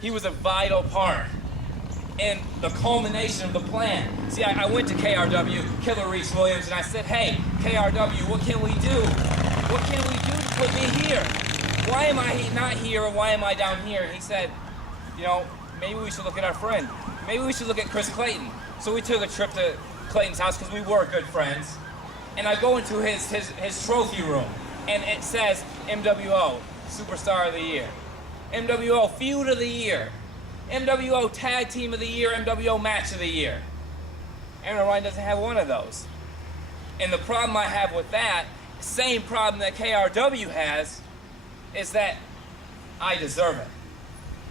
He was a vital part in the culmination of the plan. See, I went to KRW, Killer Reese Williams, and I said, hey, KRW, what can we do? What can we do to put me here? Why am I not here, and why am I down here? And he said, you know, maybe we should look at our friend. Maybe we should look at Chris Klayton. So we took a trip to Klayton's house, because we were good friends. And I go into his trophy room, and it says MWO, Superstar of the Year. MWO, Feud of the Year. MWO Tag Team of the Year, MWO Match of the Year. Aaron Orion doesn't have one of those. And the problem I have with that, same problem that KRW has, is that I deserve it.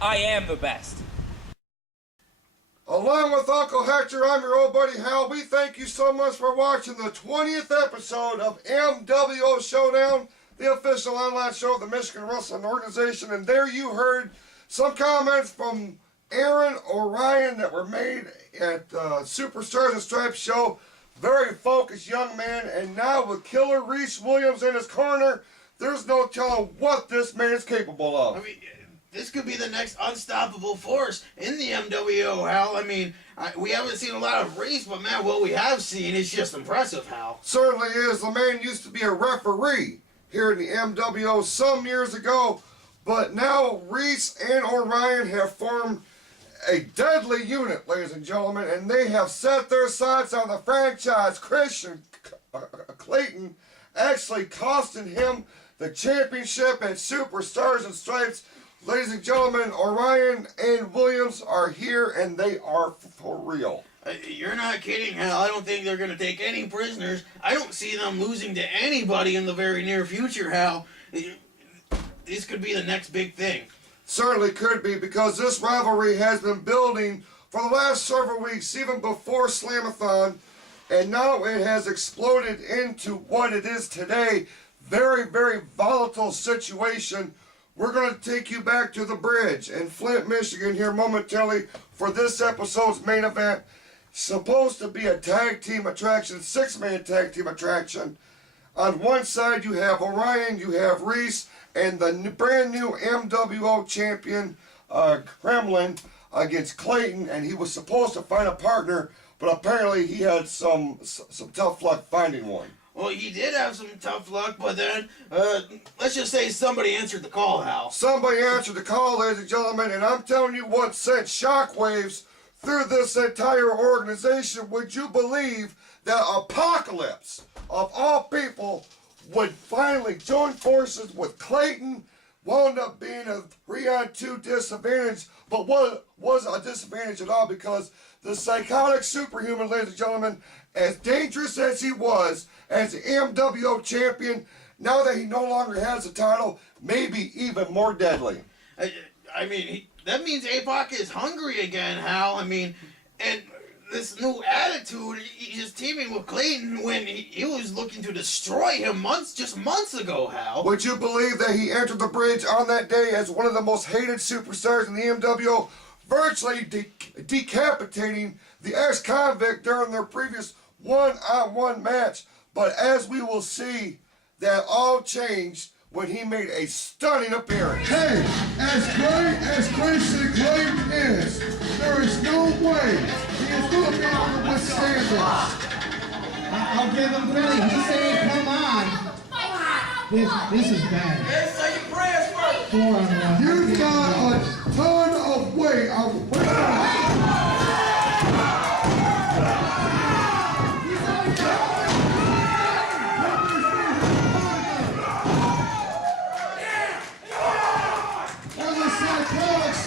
I am the best. Along with Uncle Hector, I'm your old buddy Hal. We thank you so much for watching the 20th episode of MWO Showdown, the official online show of the Michigan Wrestling Organization. And there you heard some comments from Aaron Orion that were made at Superstars and Stripes show. Very focused young man, and now with Killer Reese Williams in his corner, there's no telling what this man is capable of. I mean, this could be the next unstoppable force in the MWO, Hal. I mean, we haven't seen a lot of Reese, but man, what we have seen is just impressive, Hal. Certainly is. The man used to be a referee here in the MWO some years ago, but now Reese and Orion have formed a deadly unit, ladies and gentlemen, and they have set their sights on the franchise. Kristian Klayton actually costing him the championship at Superstars and Stripes. Ladies and gentlemen, Orion and Williams are here, and they are for real. You're not kidding, Hal. I don't think they're going to take any prisoners. I don't see them losing to anybody in the very near future, Hal. This could be the next big thing. Certainly could be, because this rivalry has been building for the last several weeks, even before Slamathon, and now it has exploded into what it is today. Very, very volatile situation. We're going to take you back to the bridge in Flint, Michigan here momentarily for this episode's main event. Supposed to be a tag team attraction, six-man tag team attraction. On one side you have Orion, you have Reese, and the brand new MWO champion, Kremlin, against Klayton, and he was supposed to find a partner, but apparently he had some tough luck finding one. Well, he did have some tough luck, but then, let's just say somebody answered the call, Hal. Somebody answered the call, ladies and gentlemen, and I'm telling you what sent shockwaves through this entire organization. Would you believe that Apocalypse, of all people, would finally join forces with Klayton? Wound up being a 3-on-2 disadvantage, but was a disadvantage at all, because the psychotic superhuman, ladies and gentlemen, as dangerous as he was as the MWO champion, now that he no longer has the title, maybe even more deadly. I mean, that means APOC is hungry again, Hal. I mean, and this new attitude, he's teaming with Klayton when he was looking to destroy him just months ago, Hal. Would you believe that he entered the bridge on that day as one of the most hated superstars in the MWO, virtually decapitating the ex-convict during their previous one-on-one match? But as we will see, that all changed when he made a stunning appearance. Hey, as great as Kristian Klayton is, there is no way he is going to be able to withstand this. I'll give him credit. He's saying, come on. This is bad. Let's say your prayers first. 4-on-1. You've got a ton of weight.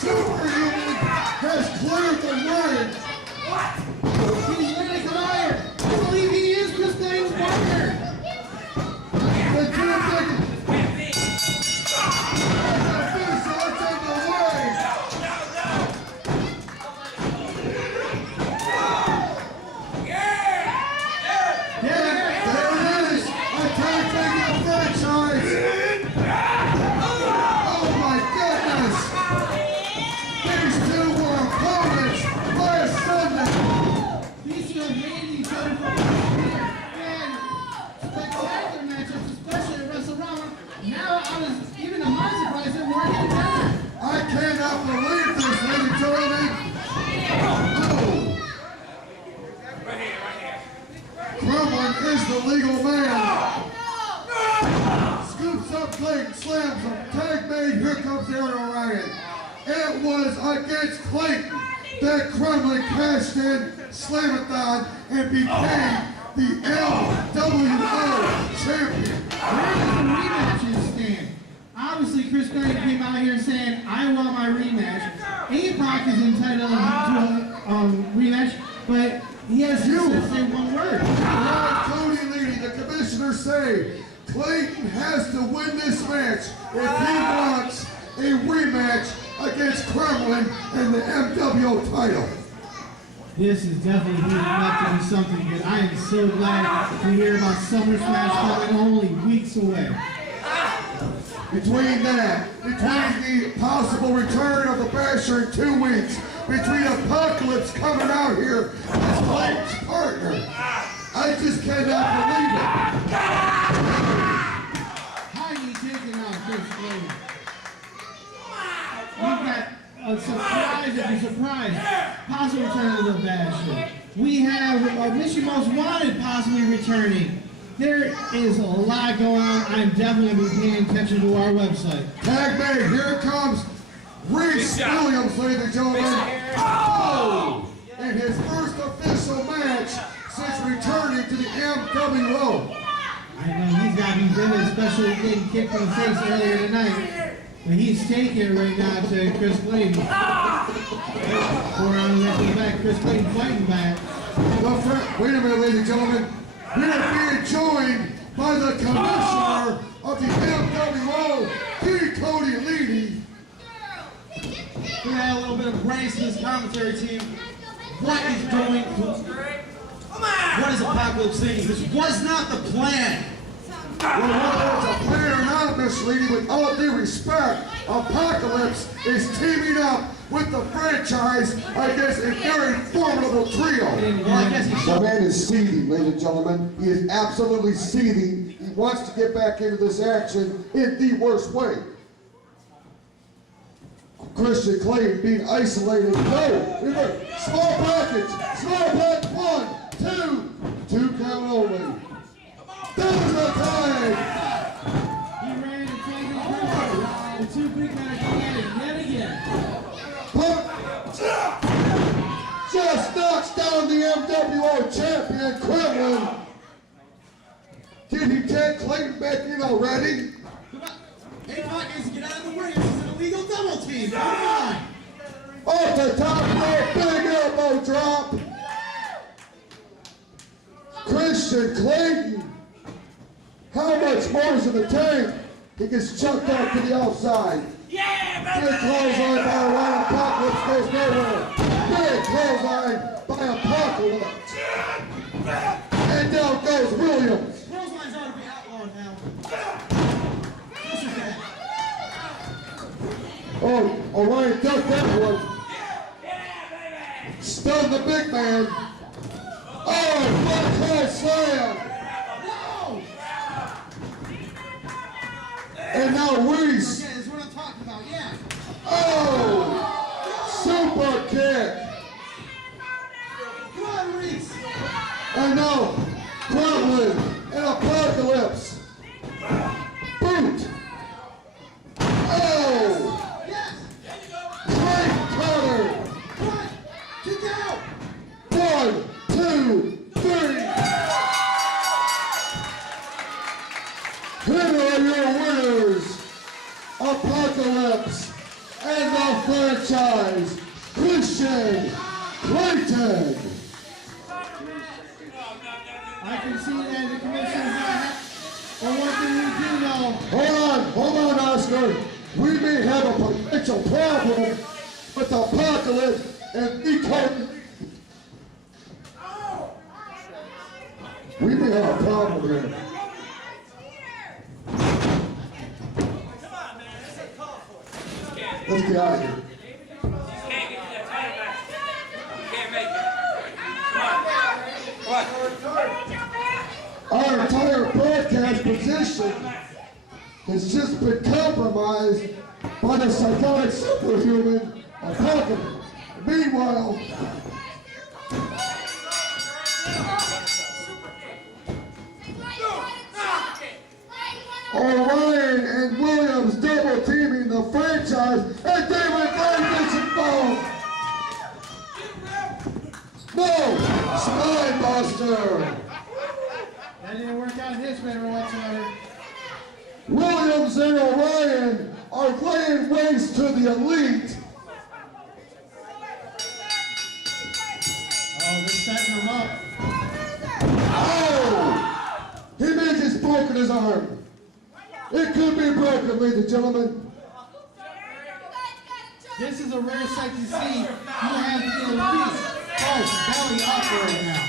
Superhuman has cleared the ring. What? He's winning the iron. I believe he is Chris Klayton's partner. The 2 seconds. Let's take the way. Yeah, there it is. A tag team franchise. Oh my goodness. Orion. It was against Klayton that Kremlin cashed in Slamathon and became the MWO champion. Where does the rematches stand? Obviously, Chris Klayton came out here saying, I want my rematch. APOC is entitled to a rematch, but he has to say one word. Cody Leedy, the commissioners say Klayton has to win this match if he wants a rematch against Kremlin and the MWO title. This is definitely heating up to be something good. I am so glad to hear about Summer Smash coming only weeks away. Between the possible return of the Basher in 2 weeks, between Apocalypse coming out here as Klayton's partner, I just cannot believe it. How are you taking out Chris Klayton? We've got a surprise after surprise. Possible return of the Basher. We have Mission Most Wanted possibly returning. There is a lot going on. I'm definitely going to be paying attention to our website. Tag man, here comes Reese Williams, ladies and gentlemen. Oh! In his first official match since returning to the MWO. I know he's got to be good, especially getting kicked in the face earlier tonight. But he's taking it right now to Chris Klayton. 4 rounds after the back, Chris Klayton fighting back. Wait a minute, ladies and gentlemen. We are being joined by the commissioner of the MWO, Cody Leedy. We had a little bit of brains to this commentary team. What is going on? What is Apocalypse thinking? This was not the plan. Well, whether it's a plan or not, Miss Leedy, with all due respect, Apocalypse is teaming up with the franchise against a very formidable trio. The man is seething, ladies and gentlemen. He is absolutely seething. He wants to get back into this action in the worst way. Kristian Klayton being isolated. No! Remember, small package! Small package! 1, 2, 2 count only. There's the time! He ran and taken the The 2 big men are coming at it yet again. Just knocks down the MWO champion, Kremlin. Did he take Klayton back in already? APOC needs to get out of the ring. This is an illegal double team. Come on. Off the top rope, big elbow drop. Kristian Klayton. How much more is in the tank? He gets chucked out to the outside. Big clothesline by Orion. Apocalypse goes nowhere. Big clothesline by Apocalypse. And down goes Williams. Clotheslines ought to be outlawed now. Oh, Orion ducked that one. Stunned the big man. Oh, black high slam. And now Reese. Yeah, that's what I'm talking about, yeah. Oh, super kick. Come on, Reese. And now Kremlin and Apocalypse. Boot. Oh. Yes. Great cutter. 1, 2, count. 1, 2, 3. Here are your winners, Apocalypse and the franchise, Kristian Klayton. I can see that the commissioner's not happy. But what do we do though? Hold on, Oscar. We may have a potential problem with Apocalypse and the Klayton. We may have a problem here. Let's get out of here. Our entire broadcast position has just been compromised by the psychotic superhuman Apocalypse. Meanwhile, Orion and Williams double teaming the franchise and sir. That didn't work out in his favor whatsoever. Williams and Orion are laying waste to the elite. Oh, they're setting him up. Oh! He may just broken his arm. It could be broken, ladies and gentlemen. This is a rare sight to see. You have the elite both belly up right now.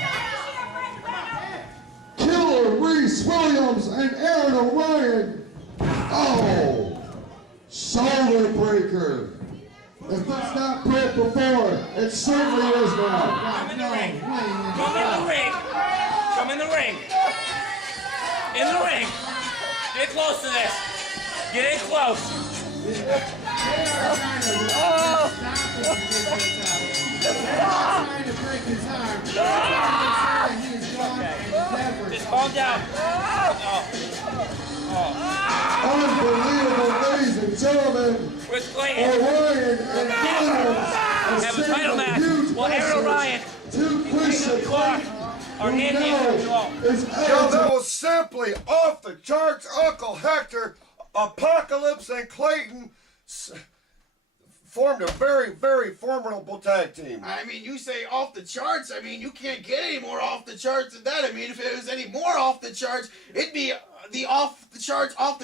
Killer Reese Williams and Aaron Orion. Oh! Shoulder breaker. If it's not broke before, it certainly is now. Come in the ring. Come in the ring. Come in the ring. In the ring. Get close to this. Get in close. Trying to break his arm. Just calm down. Unbelievable, ladies and gentlemen. Where's Klayton? Orion and Williams Have a title match. Well, Aaron Orion to Kristian Clark are in the control. Yo, that was simply off the charts. Uncle Hector, Apocalypse, and Klayton formed a very, very formidable tag team. I mean, you say off the charts. I mean, you can't get any more off the charts than that. I mean, if it was any more off the charts, it'd be the off the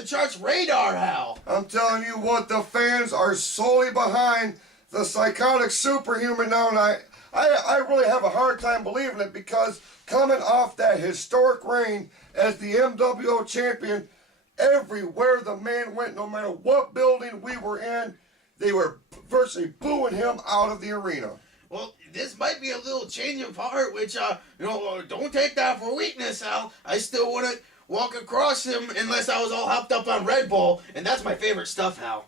charts radar, Hal. I'm telling you what, the fans are solely behind the psychotic superhuman now, and I really have a hard time believing it, because coming off that historic reign as the MWO champion, everywhere the man went, no matter what building we were in, they were virtually booing him out of the arena. Well, this might be a little change of heart, which, don't take that for weakness, Hal. I still wouldn't walk across him unless I was all hopped up on Red Bull, and that's my favorite stuff, Hal.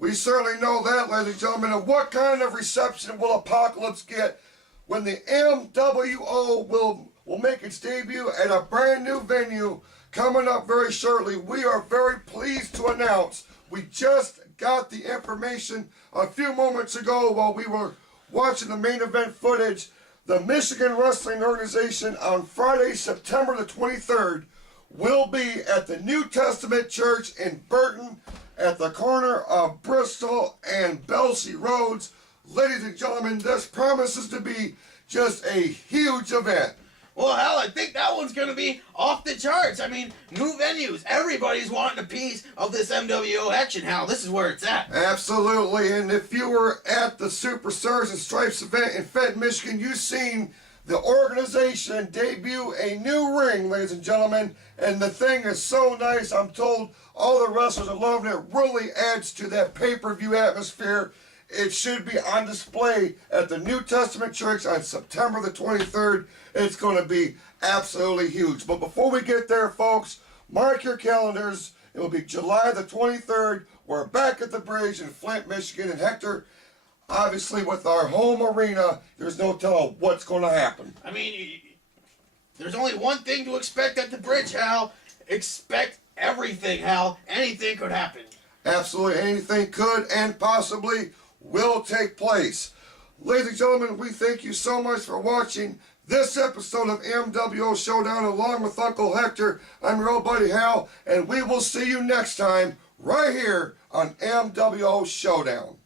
We certainly know that, ladies and gentlemen. And what kind of reception will Apocalypse get when the MWO will make its debut at a brand new venue coming up very shortly? We are very pleased to announce we just got the information a few moments ago while we were watching the main event footage. The Michigan Wrestling Organization on Friday, September the 23rd, will be at the New Testament Church in Burton at the corner of Bristol and Belsey Roads. Ladies and gentlemen, this promises to be just a huge event. Well, Hal, I think that one's going to be off the charts. I mean, new venues. Everybody's wanting a piece of this MWO action, Hal. This is where it's at. Absolutely, and if you were at the Superstars and Stripes event in Fenton, Michigan, you've seen the organization debut a new ring, ladies and gentlemen, and the thing is so nice. I'm told all the wrestlers are loving it. It really adds to that pay-per-view atmosphere. It should be on display at the New Testament Church on September the 23rd. It's going to be absolutely huge. But before we get there, folks, mark your calendars. It will be July the 23rd. We're back at the bridge in Flint, Michigan. And Hector, obviously with our home arena, there's no telling what's going to happen. I mean, there's only one thing to expect at the bridge, Hal. Expect everything, Hal. Anything could happen. Absolutely anything could and possibly will take place. Ladies and gentlemen, we thank you so much for watching this episode of MWO Showdown along with Uncle Hector. I'm your old buddy Hal, and we will see you next time right here on MWO Showdown.